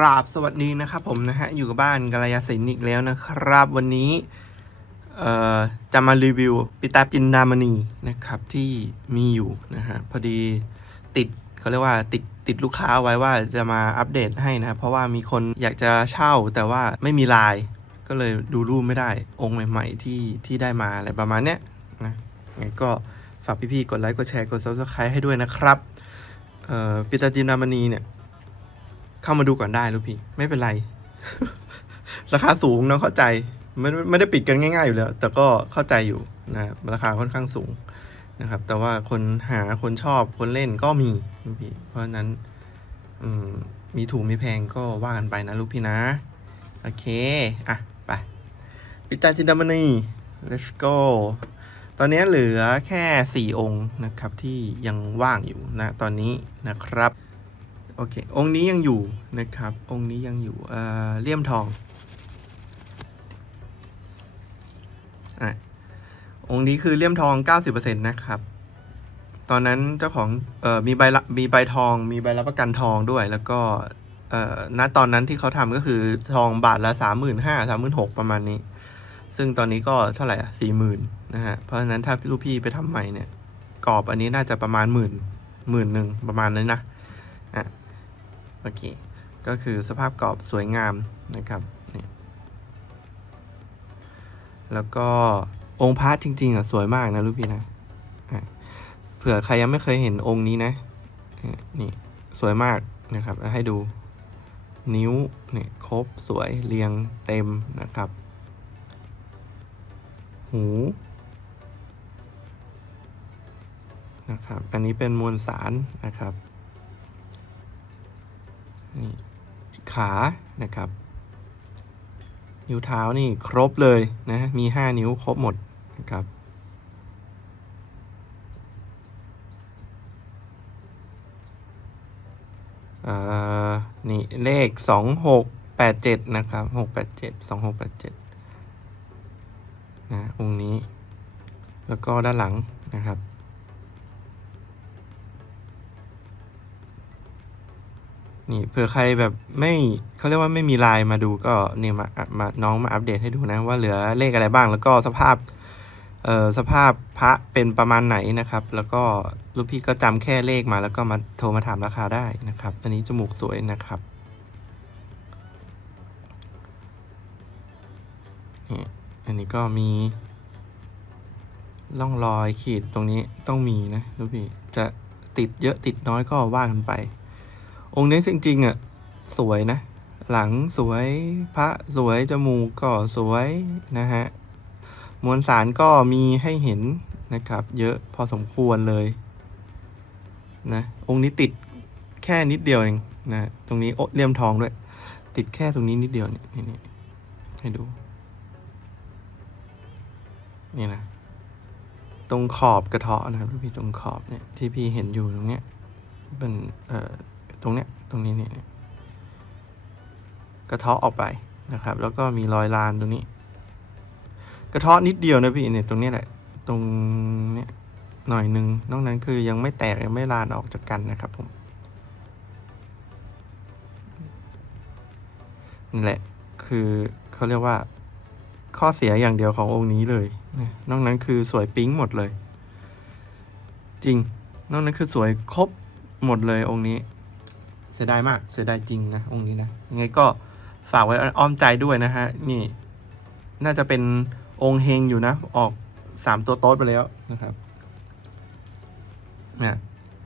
ราบสวัสดีนะครับผมนะฮะ อยู่กับบ้านกาลยาศิลป์อีกแล้วนะครับ วันนี้เอ่อจะมารีวิวปิตาจินดามณีนะครับ ที่มีอยู่นะฮะ พอดีติดเขาเรียกว่าติดติดลูกค้าไว้ว่าจะมาอัปเดตให้นะ เพราะว่ามีคนอยากจะเช่าแต่ว่าไม่มีลาย ก็เลยดูรูปไม่ได้องค์ใหม่ ๆ ที่ที่ได้มาอะไรประมาณเนี้ยนะงั้นก็ฝากพี่ๆกดไลค์กดแชร์กด subscribe ให้ด้วยนะครับปิตาจินดามณีเนี่ย เข้ามาดูก่อนได้ลูกพี่ ไม่เป็นไร ราคาสูงเนาะเข้าใจไม่ไม่ได้ปิดกันง่าย ๆ อยู่แล้ว แต่ก็เข้าใจอยู่นะราคาค่อนข้างสูงนะครับ แต่ว่าคนหาคนชอบคนเล่นก็มีลูกพี่ เพราะฉะนั้นมมีถูกมีแพงก็ว่ากันไปนะลูกพี่นะ โอเค อะ ไปปิตาจินดามณี let's go ตอนนี้เหลือแค่ 4 องค์นะครับที่ยังว่างอยู่นะตอนนี้นะครับ โอเค องค์นี้ยังอยู่นะครับ องค์นี้ยังอยู่เอ่อเลี่ยมทองอะองค์นี้คือเลี่ยมทอง 90%นะครับ ตอนนั้นเจ้าของเอ่อมีใบมีใบทอง มีใบรับประกันทองด้วย แล้วก็เอ่อณตอนนั้นที่เขาทำก็คือทองบาทละสามหมื่นห้าสามหมื่นหกประมาณนี้ ซึ่งตอนนี้ก็เท่าไหร่อะสี่หมื่นนะฮะ เพราะฉะนั้นถ้าลูกพี่ไปทำใหม่เนี่ยกรอบอันนี้น่าจะประมาณหมื่นหมื่นหนึ่งประมาณนั้นนะอะ โอเค ก็คือสภาพกรอบสวยงามนะครับแล้วก็องค์พระจริง ๆอะสวยมากนะลูกพี่นะะเผื่อใครยังไม่เคยเห็นองค์นี้นะนี่สวยมากนะครับให้ดูนิ้วเนี่ยครบสวยเรียงเต็มนะครับ หูนะครับ อันนี้เป็นมวลสารนะครับ นี่ขานะครับ นิ้วเท้านี่ครบเลยนะ มีห้านิ้วครบหมดนะครับอ่อนี่เลขสองหกแปดเจ็ดนะครับหกแปดเจ็ดสองหกแปดเจ็ดนะองค์นี้ แล้วก็ด้านหลังนะครับ นี่เผื่อใครแบบไม่เขาเรียกว่าไม่มีไลน์มาดูก็เนี่ยมามาน้องมาอัปเดตให้ดูนะว่าเหลือเลขอะไรบ้าง แล้วก็สภาพเอ่อสภาพพระเป็นประมาณไหนนะครับ แล้วก็ลูกพี่ก็จำแค่เลขมา แล้วก็มาโทรมาถามราคาได้นะครับ อันนี้จมูกสวยนะครับนี่อันนี้ก็มีร่องรอยขีดตรงนี้ต้องมีนะลูกพี่จะติดเยอะติดน้อยก็ว่ากันไป องค์นี้จริงๆอะสวยนะ หลังสวยพระสวย จมูกก็สวยนะฮะ มวลสารก็มีให้เห็นนะครับ เยอะพอสมควรเลยนะองค์นี้ติดแค่นิดเดียวเองนะตรงนี้โอะเลี่ยมทองด้วย ติดแค่ตรงนี้นิดเดียวนี่นี่นี่ให้ดู นี่นะตรงขอบกระเทาะนะครับพี่ตรงขอบเนี่ยที่พี่เห็นอยู่ตรงเนี้ยเป็นเอ่อ ตรงเนี้ยตรงนี้เนี่ยกระเทาะออกไปนะครับ แล้วก็มีรอยลานตรงนี้ กระเทาะนิดเดียวนะพี่เนี่ยตรงนี้แหละ ตรงเนี้ยหน่อยหนึ่งนอกนั้นคือยังไม่แตกยังไม่ลานออกจากกันนะครับผมนี่แหละคือเขาเรียกว่าข้อเสียอย่างเดียวขององค์นี้เลย นอกนั้นคือสวยปิ๊งหมดเลย จริง นอกนั้นคือสวยครบหมดเลยองค์นี้ สียดายมากเสียดายจริงนะองค์นี้นะยังไงก็ฝากไว้อ้อมใจด้วยนะฮะนี่น่าจะเป็นองค์เฮงอยู่นะ ออกสามตัวโต๊ดไปแล้วนะครับนะ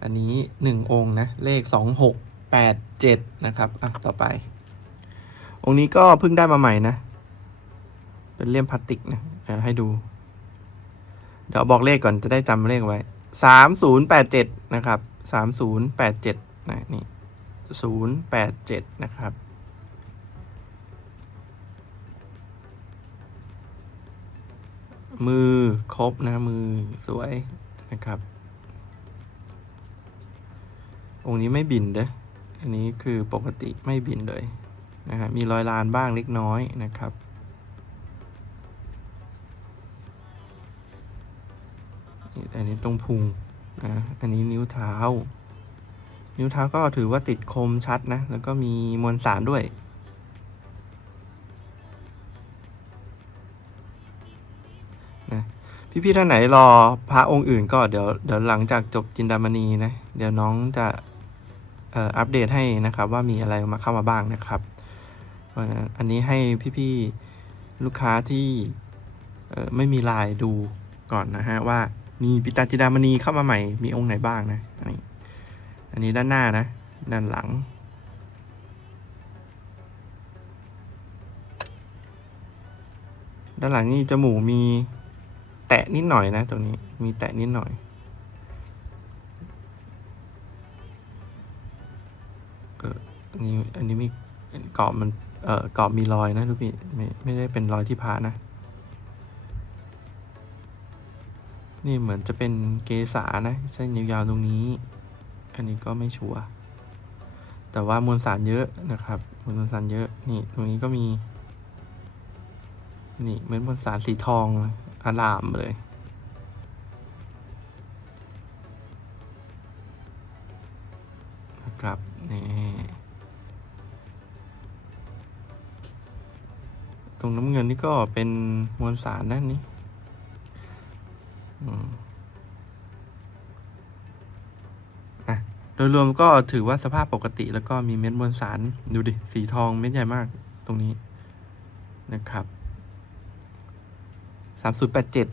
อันนี้หนึ่งองค์นะ เลขสองหกแปดเจ็ดนะครับอะต่อไป องค์นี้ก็เพิ่งได้มาใหม่นะ เป็นเลี่ยมพลาสติกนะให้ดู เดี๋ยวบอกเลขก่อนจะได้จำเลขไว้สามศูนย์แปดเจ็ดนะครับสามศูนย์แปดเจ็ดนะนี่ ศูนย์แปดเจ็ดนะครับ มือครบนะ มือสวยนะครับ องค์นี้ไม่บินเด้ออันนี้คือปกติไม่บินเลยนะฮะมีรอยลานบ้างเล็กน้อยนะครับอันนี้ตรงพุงนะอันนี้นิ้วเท้า นิ้วเท้าก็ถือว่าติดคมชัดนะ แล้วก็มีมวลสารด้วย นะพี่ๆท่านไหนรอพระองค์อื่นก็เดี๋ยวเดี๋ยวหลังจากจบจินดามณีนะ เดี๋ยวน้องจะอัปเดตให้นะครับ ว่ามีอะไรมาเข้ามาบ้างนะครับ อันนี้ให้พี่ๆลูกค้าที่ไม่มีไลน์ดูก่อนนะฮะว่ามีปิตาจินดามณีเข้ามาใหม่มีองค์ไหนบ้างนะ อันนี้ด้านหน้านะ ด้านหลัง ด้านหลังนี่จมูกมีแตะนิดหน่อยนะตรงนี้มีแตะนิดหน่อย อันนี้อันนี้มีกรอบมัน เอ่อกรอบมีรอยนะทุกพี่ไม่ไม่ได้เป็นรอยที่พานะ นี่เหมือนจะเป็นเกษานะเส้นยาวๆตรงนี้ อันนี้ก็ไม่ชัวร์แต่ว่ามวลสารเยอะนะครับ มวลสารเยอะนี่ตรงนี้ก็มีนี่เหมือนมวลสารสีทองอารามเลยนะครับนี่ตรงน้ำเงินนี่ก็เป็นมวลสารด้านนี้อืมอะ โดยรวมก็ถือว่าสภาพปกติแล้วก็มีเม็ดมวลสาร ดูดิ สีทองเม็ดใหญ่มากตรงนี้นะครับสามศูนย์แปดเจ็ด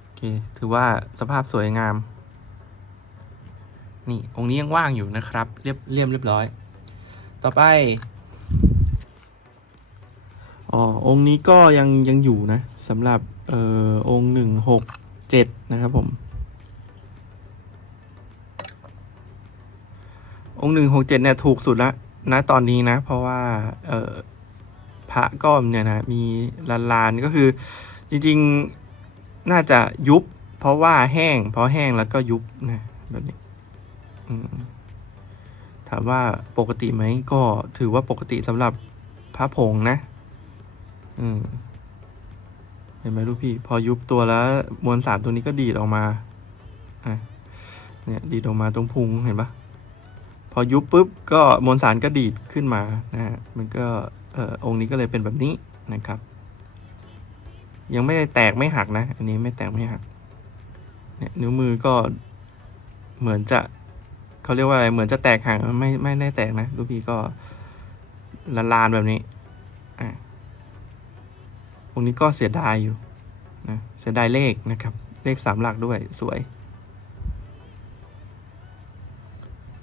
โอเค ถือว่าสภาพสวยงาม นี่ องค์นี้ยังว่างอยู่นะครับ เรียบเรียมเรียบร้อย ต่อไปอ๋อองค์นี้ก็ยังยังอยู่นะสำหรับเอ่อองค์หนึ่งหกเจ็ดนะครับผม องค์หนึ่งหกเจ็ดเนี่ยถูกสุดละนะตอนนี้นะ เพราะว่าเออพระก้อมเนี่ยนะมีลานลานก็คือจริงๆน่าจะยุบ เพราะว่าแห้ง เพราะแห้งแล้วก็ยุบนะแบบนี้ถามว่าปกติไหมก็ถือว่าปกติสำหรับพระผงนะเห็นไหมลูกพี่ พอยุบตัวแล้วมวลสารตัวนี้ก็ดีดออกมาเนี่ยดีดออกมาตรงพุงเห็นปะ พอยุบปุ๊บก็มวลสารก็ดีดขึ้นมานะฮะมันก็องค์นี้ก็เลยเป็นแบบนี้นะครับ ยังไม่ได้แตกไม่หักนะ อันนี้ไม่แตกไม่หักเนี่ยนิ้วมือก็เหมือนจะเขาเรียกว่าอะไรเหมือนจะแตกห่างไม่ไม่ได้แตกนะลูกพี่ก็ละลานแบบนี้อะตรงนี้ก็เสียดายอยู่นะเสียดายเลขนะครับ เลขสามหลักด้วยสวย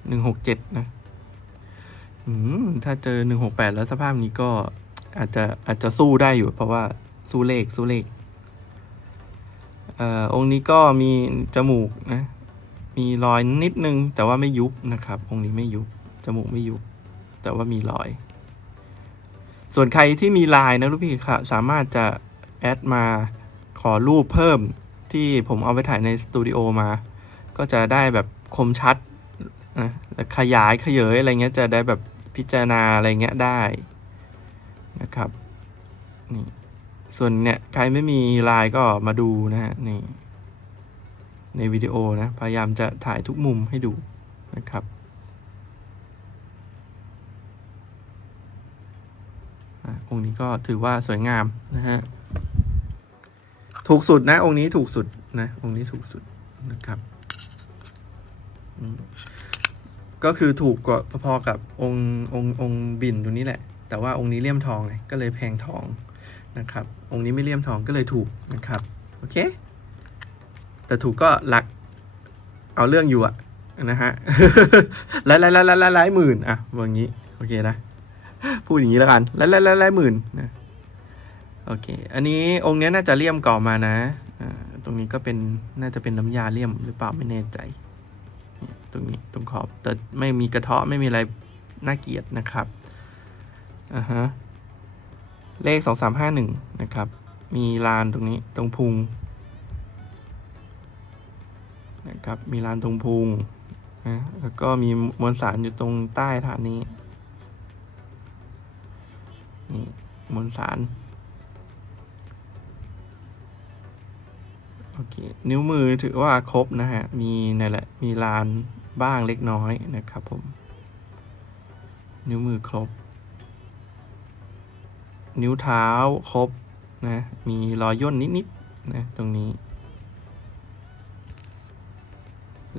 หนึ่งหกเจ็ดนะถ้าเจอหนึ่งหกแปดแล้วสภาพนี้ก็อาจจะอาจจะสู้ได้อยู่ เพราะว่าสู้เลขสู้เลขเอ่อองค์นี้ก็มีจมูกนะ มีรอยนิดนึง แต่ว่าไม่ยุบนะครับ องค์นี้ไม่ยุบจมูกไม่ยุบแต่ว่ามีรอย ส่วนใครที่มีลายนะลูกพี่ค่ะ สามารถจะแอดมาขอรูปเพิ่มที่ผมเอาไปถ่ายในสตูดิโอมา ก็จะได้แบบคมชัด นะขยายขยายอะไรเงี้ยจะได้แบบพิจารณาอะไรเงี้ยได้นะครับนี่ส่วนเนี่ยใครไม่มีไลน์ก็มาดูนะฮะนี่ในวิดีโอนะพยายามจะถ่ายทุกมุมให้ดูนะครับอะองค์นี้ก็ถือว่าสวยงามนะฮะถูกสุดนะองค์นี้ถูกสุดนะองค์นี้ถูกสุดนะครับอืม ก็คือถูกกว่าพอๆกับองค์องค์องค์บินตัวนี้แหละ แต่ว่าองค์นี้เลี่ยมทองไงก็เลยแพงทองนะครับ องค์นี้ไม่เลี่ยมทองก็เลยถูกนะครับโอเค แต่ถูกก็หลักเอาเรื่องอยู่อะนะฮะหลายหลายหลายหลายหลายหลายหมื่นอะว่าอย่างนี้โอเคนะพูดอย่างนี้แล้วกันหลายหลายหลายหลายหมื่นนะโอเค อันนี้องค์นี้น่าจะเลี่ยมก่อมานะอ่าตรงนี้ก็เป็นน่าจะเป็นน้ำยาเลี่ยมหรือเปล่าไม่แน่ใจ ตรงนี้ตรงขอบแต่ไม่มีกระเทาะไม่มีอะไรน่าเกลียดนะครับอ่าฮะเลขสองสามห้าหนึ่งนะครับ มีลานตรงนี้ตรงพุงนะครับมีลานตรงพุงนะแล้วก็มีมวลสารอยู่ตรงใต้ฐานนี้นี่มวลสาร โอเคนิ้วมือถือว่าครบนะฮะ มีนั่นแหละ มีลานบ้างเล็กน้อยนะครับผม นิ้วมือครบ นิ้วเท้าครบนะ มีรอยย่นนิดๆนะตรงนี้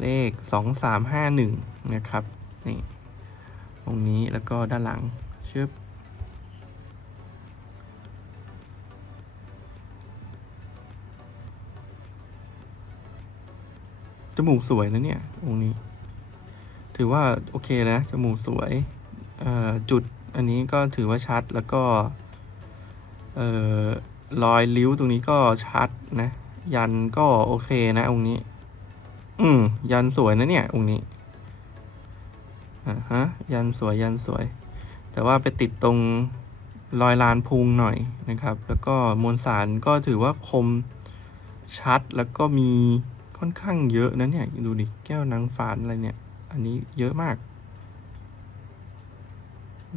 เลขสองสามห้าหนึ่งนะครับ นี่ ตรงนี้แล้วก็ด้านหลังชึบ จมูกสวยนะเนี่ยองค์นี้ ถือว่าโอเคนะจมูกสวยจุดอันนี้ก็ถือว่าชัดแล้วก็เอ่อรอยริ้วตรงนี้ก็ชัดนะ ยันก็โอเคนะองค์นี้ อืมยันสวยนะเนี่ยองค์นี้อ่าฮะยันสวยยันสวย แต่ว่าไปติดตรงรอยลานพุงหน่อยนะครับ แล้วก็มวลสารก็ถือว่าคมชัดแล้วก็มี ค่อนข้างเยอะนะเนี่ย ดูดิ แก้วนางฝานอะไรเนี่ย อันนี้เยอะมาก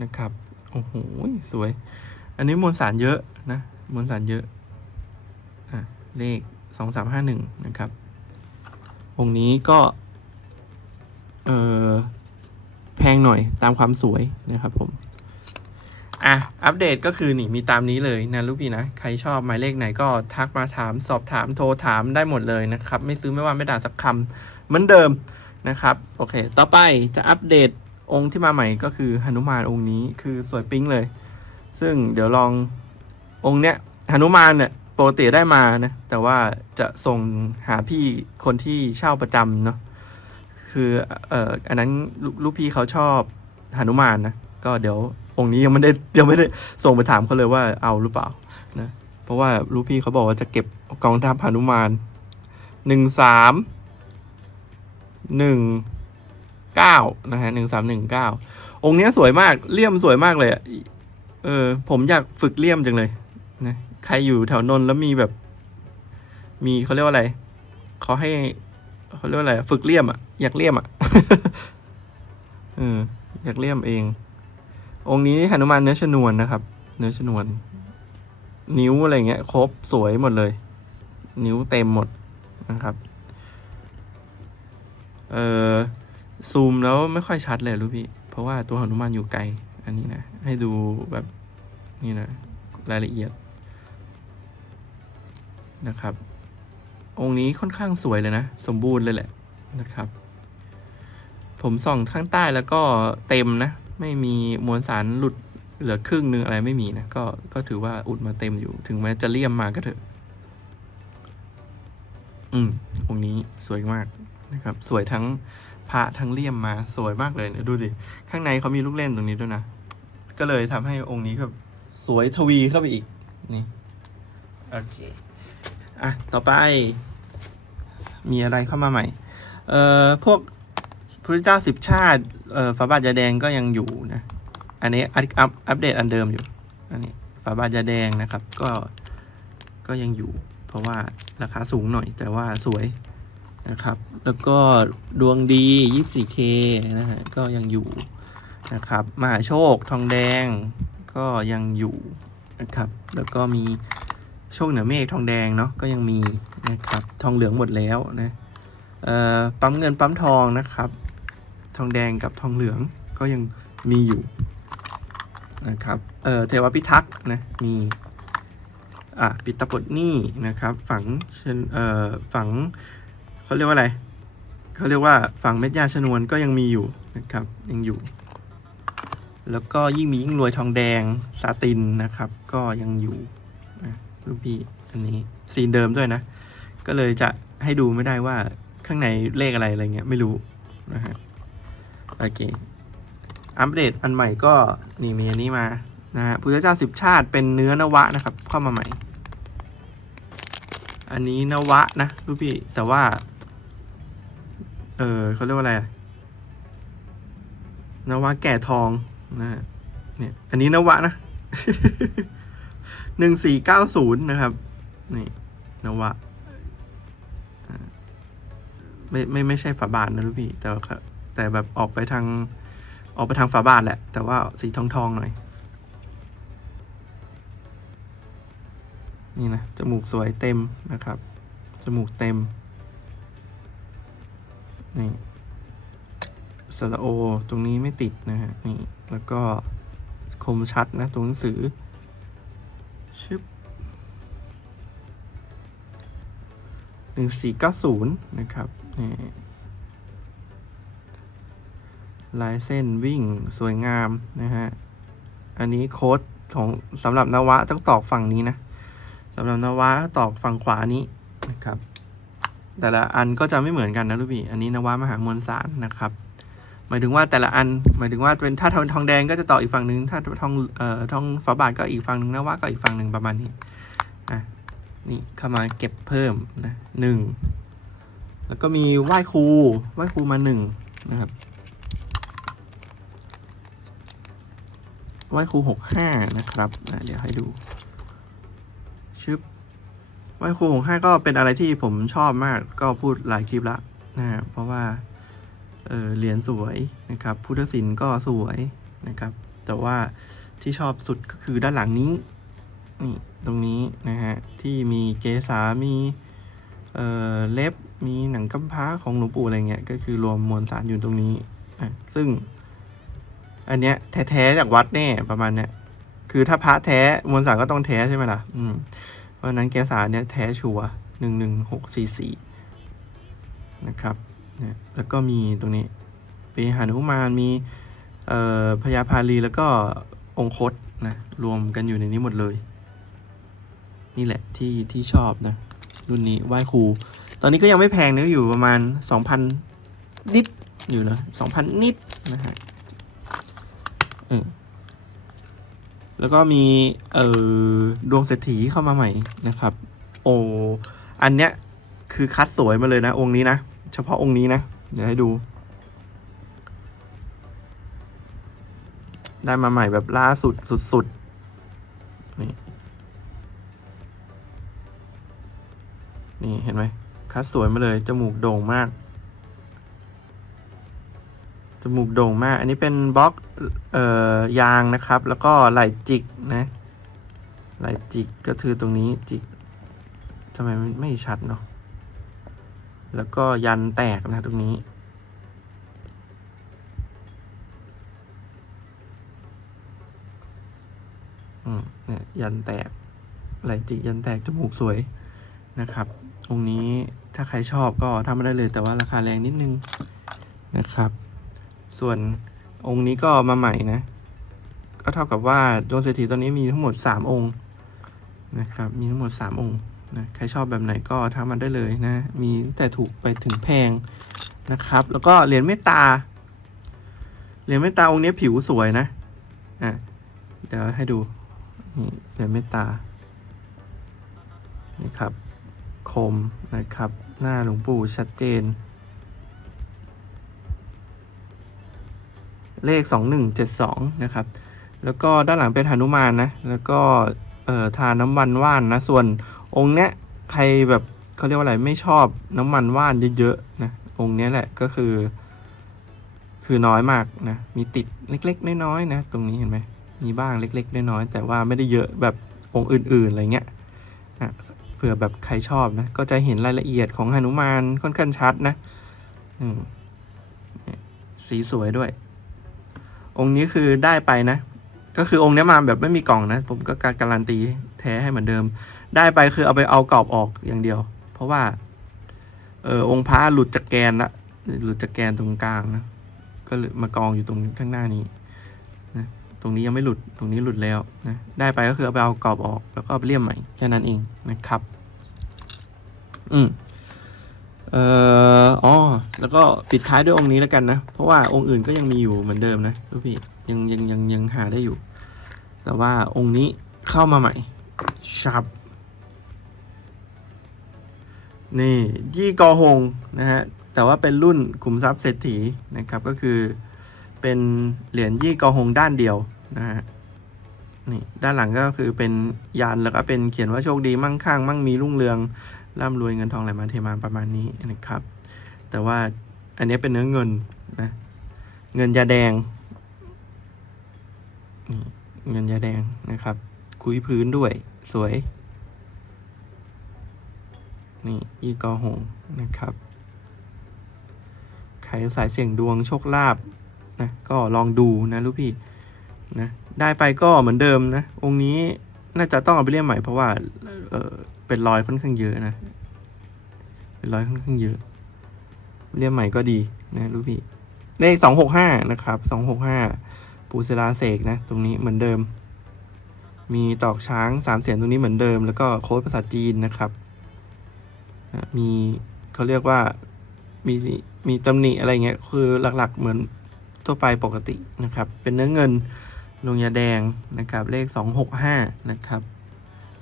นะครับ โอ้โห สวย อันนี้มวลสารเยอะนะ มวลสารเยอะ อะ เลขสองสามห้าหนึ่งนะครับ องค์นี้ก็ เออแพงหน่อยตามความสวยนะครับผม อะ อัปเดตก็คือนี่มีตามนี้เลยนะลูกพี่นะ ใครชอบหมายเลขไหนก็ทักมาถามสอบถามโทรถามได้หมดเลยนะครับ ไม่ซื้อไม่ว่าไม่ด่าสักคำเหมือนเดิมนะครับ โอเค ต่อไปจะอัปเดตองค์ที่มาใหม่ก็คือหนุมานองค์นี้คือสวยปิ๊งเลย ซึ่งเดี๋ยวลององค์เนี้ยหนุมานเนี่ยปกติได้มานะ แต่ว่าจะส่งหาพี่คนที่เช่าประจำเนาะคือเอ่ออันนั้นลลูกพี่เขาชอบหนุมานนะ ก็เดี๋ยว องค์นี้ยังไม่ได้ยังไม่ได้ส่งไปถามเขาเลยว่าเอาหรือเปล่านะเพราะว่าลูกพี่เขาบอกว่าจะเก็บกองทัพหนุมานหนึ่งสามหนึ่งเก้านะฮะหนึ่งสามหนึ่งเก้าองค์นี้สวยมากเลี่ยมสวยมากเลยเออ ผมอยากฝึกเลี่ยมจังเลยนะใครอยู่แถวนนแล้วมีแบบ มีเขาเรียกว่าอะไรเขาให้เขาเรียกว่าอะไรฝึกเลี่ยมอะอยากเลี่ยมอะเอออยากเลี่ยมเอง องค์นี้หนุมานเนื้อชนวนนะครับ เนื้อชนวน นิ้วอะไรเงี้ยครบสวยหมดเลย นิ้วเต็มหมดนะครับ เออซูมแล้วไม่ค่อยชัดเลยรู้พี่ เพราะว่าตัวหนุมานอยู่ไกล อันนี้นะ ให้ดูแบบนี่นะ รายละเอียดนะครับ องค์นี้ค่อนข้างสวยเลยนะ สมบูรณ์เลยแหละนะครับ ผมส่องข้างใต้แล้วก็เต็มนะ ไม่มีมวลสารหลุดเหลือครึ่งนึงอะไรไม่มีนะ ก็ก็ถือว่าอุดมาเต็มอยู่ ถึงแม้จะเลี่ยมมาก็เถอะ อืมองค์นี้สวยมากนะครับ สวยทั้งพระทั้งเลี่ยมมาสวยมากเลยเนี่ยดูสิ ข้างในเขามีลูกเล่นตรงนี้ด้วยนะ ก็เลยทำให้องค์นี้แบบสวยทวีเข้าไปอีก นี่ โอเค อะ ต่อไป มีอะไรเข้ามาใหม่ เอ่อ พวก พระเจ้าสิบชาติเอ่อฝาบาทยาแดงก็ยังอยู่นะ อันนี้อัปอัปเดตอันเดิมอยู่ อันนี้ฝาบาทยาแดงนะครับ ก็ก็ยังอยู่ เพราะว่าราคาสูงหน่อยแต่ว่าสวยนะครับ แล้วก็ดวงดี 24K นะฮะก็ยังอยู่นะครับมหาโชคทองแดงก็ยังอยู่นะครับ แล้วก็มีโชคเหนือเมฆทองแดงเนาะก็ยังมีนะครับทองเหลืองหมดแล้วนะเอ่อปั๊มเงินปั๊มทองนะครับ องแดงกับทองเหลืองก็ยังมีอยู่นะครับ เอ่อเทวพิทักษ์นะ มี อะปิตาปดนี้นะครับ ฝังเอ่อฝังเขาเรียกว่าอะไรเขาเรียกว่าฝังเม็ดยาชนวนก็ยังมีอยู่นะครับ ยังอยู่ แล้วก็ยิ่งมียิ่งรวยทองแดงซาตินนะครับ ก็ยังอยู่นะรูปพี่อันนี้ซีนเดิมด้วยนะ ก็เลยจะให้ดูไม่ได้ว่าข้างในเลขอะไรอะไรเงี้ยไม่รู้นะฮะ โอเค อัปเดตอันใหม่ก็นี่มีอันนี้มานะฮะพุทธเจ้าสิบชาติเป็นเนื้อนวะนะครับ เข้ามาใหม่ อันนี้นวะนะลูกพี่ แต่ว่า เออเขาเรียกว่าอะไรอะนวะแก่ทองนะเนี่ย อันนี้นวะนะหนึ่งสี่เก้าศูนย์นะครับ นี่นวะอ่าไม่ไม่ไม่ใช่ฝาบาทนะลูกพี่ แต่ว่า แต่แบบออกไปทางออกไปทางฝาบาทแหละ แต่ว่าสีทองทองๆหน่อย นี่นะ จมูกสวยเต็มนะครับ จมูกเต็ม นี่สระโอตรงนี้ไม่ติดนะฮะ นี่ แล้วก็คมชัดนะตัวหนังสือ ชึบหนึ่งสี่เก้าศูนย์นะครับนี่ ลายเส้นวิ่งสวยงามนะฮะ อันนี้โค้ดของสำหรับนวะต้องตอกฝั่งนี้นะสำหรับนวะตอกฝั่งขวานี้นะครับ แต่ละอันก็จะไม่เหมือนกันนะลูกพี่ อันนี้นวะมหามวลสารนะครับ หมายถึงว่าแต่ละอัน หมายถึงว่าเป็นถ้าทองทองแดงก็จะต่ออีกฝั่งหนึ่งถ้าทองเอ่อทองฝาบาทก็อีกฝั่งหนึ่งนวะก็อีกฝั่งหนึ่งประมาณนี้อะนี่เข้ามาเก็บเพิ่มนะหนึ่งแล้วก็มีไหว้ครูไหว้ครูมาหนึ่งนะครับ ไหว้ครูหกห้านะครับ เดี๋ยวให้ดู ชึบไหว้ครูหกห้าก็เป็นอะไรที่ผมชอบมาก ก็พูดหลายคลิปละนะฮะเพราะว่า เออเหรียญสวยนะครับ พุทธศิลป์ก็สวยนะครับ แต่ว่าที่ชอบสุดก็คือด้านหลังนี้ นี่ตรงนี้นะฮะ ที่มีเกษามีเอ่อเล็บ มีหนังกำพร้าของหลวงปู่อะไรเงี้ย ก็คือรวมมวลสารอยู่ตรงนี้ อะ ซึ่ง อันเนี้ยแท้ๆจากวัดแน่ประมาณเนี้ยคือถ้าพระแท้มวลสารก็ต้องแท้ใช่ไหมล่ะ อืมเพราะนั้นเกษาเนี้ยแท้ชัวหนึ่งหนึ่งหกสี่สี่นะครับเนี่ยแล้วก็มีตรงนี้ปีหานุมานมีเอ่อพญาพาลีแล้วก็องคตนะรวมกันอยู่ในนี้หมดเลย นี่แหละที่ที่ชอบนะรุ่นนี้ไหว้ครู ตอนนี้ก็ยังไม่แพงนะอยู่ประมาณ 2,000 นิดอยู่นะ2,000 นิดนะฮะ แล้วก็มีเอ่อดวงเศรษฐีเข้ามาใหม่นะครับ โอ อันเนี้ยคือคัดสวยมาเลยนะ องค์นี้นะ เฉพาะองค์นี้นะ เดี๋ยวให้ดู ได้มาใหม่แบบล่าสุดสุดๆ นี่ นี่เห็นไหมคัดสวยมาเลย จมูกโด่งมาก จมูกโด่งมาก อันนี้เป็นบล็อกเอ่อยางนะครับ แล้วก็ไหลจิกนะไหลจิกก็คือตรงนี้จิกทำไมมันไม่ชัดเนาะแล้วก็ยันแตกนะตรงนี้ อืมเนี่ยยันแตกไหลจิกยันแตกจมูกสวยนะครับองนี้ถ้าใครชอบก็ทำมาได้เลยแต่ว่าราคาแรงนิดนึงนะครับ ส่วนองค์นี้ก็มาใหม่นะ ก็เท่ากับว่าดวงเศรษฐีตอนนี้มีทั้งหมด 3 องค์นะครับ มีทั้งหมด 3 องค์นะใครชอบแบบไหนก็ทำมาได้เลยนะ มีแต่ถูกไปถึงแพงนะครับ แล้วก็เหรียญเมตตา เหรียญเมตตาองค์นี้ผิวสวยนะ อะ เดี๋ยวให้ดู นี่เหรียญเมตตานี่ครับ คมนะครับ หน้าหลวงปู่ชัดเจน เลข 2172 นะครับ แล้วก็ด้านหลังเป็นหนุมานนะ แล้วก็ทาน้ำมันว่านนะ ส่วนองค์เนี้ยใครแบบเขาเรียกว่าอะไรไม่ชอบน้ำมันว่านเยอะๆนะองค์เนี้ยแหละก็คือ คือน้อยมากนะ มีติดเล็กๆ น้อยๆนะ ตรงนี้เห็นไหมมีบ้างเล็ก ๆ น้อยๆแต่ว่าไม่ได้เยอะแบบองค์อื่นๆอะไรเงี้ยอะเผื่อแบบใครชอบนะ ก็จะเห็นรายละเอียดของหนุมานค่อนข้างชัดนะสีสวยด้วย องค์นี้คือได้ไปนะ ก็คือองค์นี้มาแบบไม่มีกล่องนะ ผมก็การการันตีแท้ให้เหมือนเดิม ได้ไปคือเอาไปเอากรอบออกอย่างเดียว เพราะว่า เออองค์พระหลุดจากแกนละหลุดจากแกนตรงกลางนะก็เลยมากองอยู่ตรงข้างหน้านี้นะตรงนี้ยังไม่หลุดตรงนี้หลุดแล้วนะได้ไปก็คือเอาไปเอากรอบออก แล้วก็ไปเลี่ยมใหม่แค่นั้นเองนะครับ อืมเอ่อ อ๋อแล้วก็ปิดท้ายด้วยองค์นี้แล้วกันนะ เพราะว่าองค์อื่นก็ยังมีอยู่เหมือนเดิมนะลูกพี่ยังยังยังยังหาได้อยู่ แต่ว่าองค์นี้เข้ามาใหม่ชับนี่ยี่กอหงนะฮะแต่ว่าเป็นรุ่นขุมทรัพย์เศรษฐีนะครับก็คือเป็นเหรียญยี่กอหงด้านเดียวนะฮะนี่ด้านหลังก็คือเป็นยันแล้วก็เป็นเขียนว่าโชคดีมั่งคั่งมั่งมีรุ่งเรืองร่ำรวยเงินทองไหลมาเทมาประมาณนี้นะครับ แต่ว่าอันนี้เป็นเนื้อเงินนะ เงินยาแดง เงินยาแดงนะครับ คุยพื้นด้วยสวย นี่ยี่กอหงนะครับใครรสายเสี่ยงดวงโชคลาภนะก็ลองดูนะลูกพี่นะได้ไปก็เหมือนเดิมนะ องค์นี้น่าจะต้องเอาไปเลี่ยมใหม่เพราะว่าเออเป็นรอยค่อนข้างเยอะนะ เป็นรอยค่อนข้างเยอะ เลี่ยมใหม่ก็ดีนะลูกพี่เลขสองหกห้านะครับสองหกห้าปูเซลาเสกนะ ตรงนี้เหมือนเดิม มีตอกช้างสามเสียนตรงนี้เหมือนเดิม แล้วก็โค้ดภาษาจีนนะครับมีเขาเรียกว่ามีมีตำหนิอะไรเงี้ยคือหลักๆเหมือนทั่วไปปกตินะครับ เป็นเนื้อเงินลงยาแดงนะครับ เลขสองหกห้านะครับ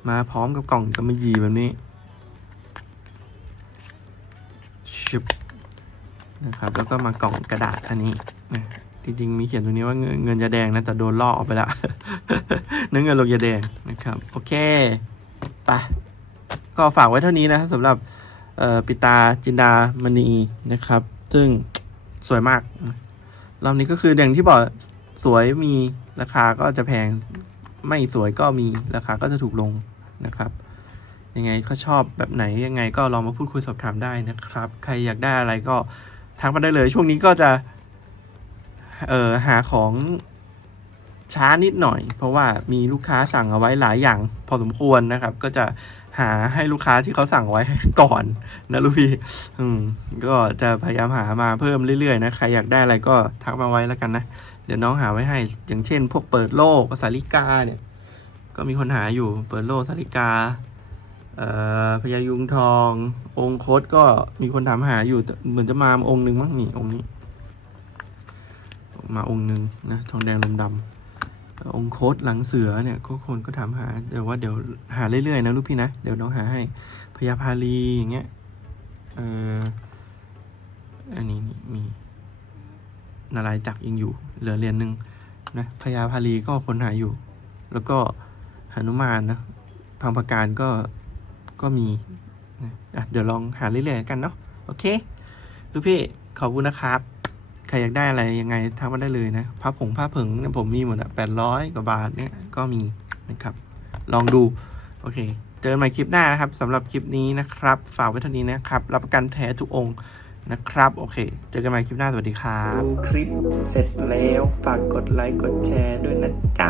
มาพร้อมกับกล่องกำมะหยี่แบบนี้ชุบ นะครับ แล้วก็มากล่องกระดาษอันนี้นะจริงๆมีเขียนตรงนี้ว่าเงินเงินยาแดงนะแต่โดนล่อออกไปแล้วเนื้อเงินลงยาแดงนะครับ โอเคไปก็ฝากไว้เท่านี้นะสำหรับปิตาจินดามณีนะครับ ซึ่งสวยมากรอบนี้ก็คืออย่างที่บอกสวยมีราคาก็จะแพง ไม่สวยก็มีราคาก็จะถูกลงนะครับยังไงก็ชอบแบบไหนยังไงก็ลองมาพูดคุยสอบถามได้นะครับ ใครอยากได้อะไรก็ ทักมาได้เลย ช่วงนี้ก็จะเอ่อหาของช้านิดหน่อย เพราะว่ามีลูกค้าสั่งเอาไว้หลายอย่าง พอสมควรนะครับ ก็จะหาให้ลูกค้าที่เขาสั่งไว้ก่อนนะลูกพี่อืมก็จะพยายามหามาเพิ่มเรื่อยๆนะใครอยากได้อะไรก็ทักมาไว้แล้วกันนะเดี๋ยวน้องหาไว้ให้ อย่างเช่น พวกเปิดโลกภาษาลิกาเนี่ย ก็มีคนหาอยู่เปิดโลกสาริกา พญายุงทอง องค์โคตก็มีคนถามหาอยู่เหมือนจะมาองค์หนึ่งมั้งนี่องค์นี้ มาองค์หนึ่งนะทองแดงลมดำองค์โคตหลังเสือเนี่ยก็คนก็ถามหาเดี๋ยวว่าเดี๋ยวหาเรื่อยๆนะลูกพี่นะเดี๋ยวน้องหาให้พญาพาลีอย่างเงี้ยเอออันนี้นี่มีนารายจักยังอยู่ เหลือเหรียญหนึ่งนะพญาพาลีก็คนหาอยู่ แล้วก็หนุมานนะพังประการก็ ก็มีนะะเดี๋ยวลองหาเรื่อยๆกันเนาะโอเคลูกพี่ขอบคุณนะครับใครอยากได้อะไรยังไงทักมาได้เลยนะผ้าผงผ้าผึ่งเนี่ยผมมีหมดอะแปดร้อยกว่าบาทเนี่ยก็มีนะครับ ลองดูโอเค เจอกันใหม่คลิปหน้านะครับสำหรับคลิปนี้นะครับฝากไว้เท่านี้นะครับ รับประกันแท้ทุกองค์นะครับ โอเค เจอกันใหม่คลิปหน้า สวัสดีครับดูคลิปเสร็จแล้วฝากกดไลค์กดแชร์ด้วยนะจ๊ะ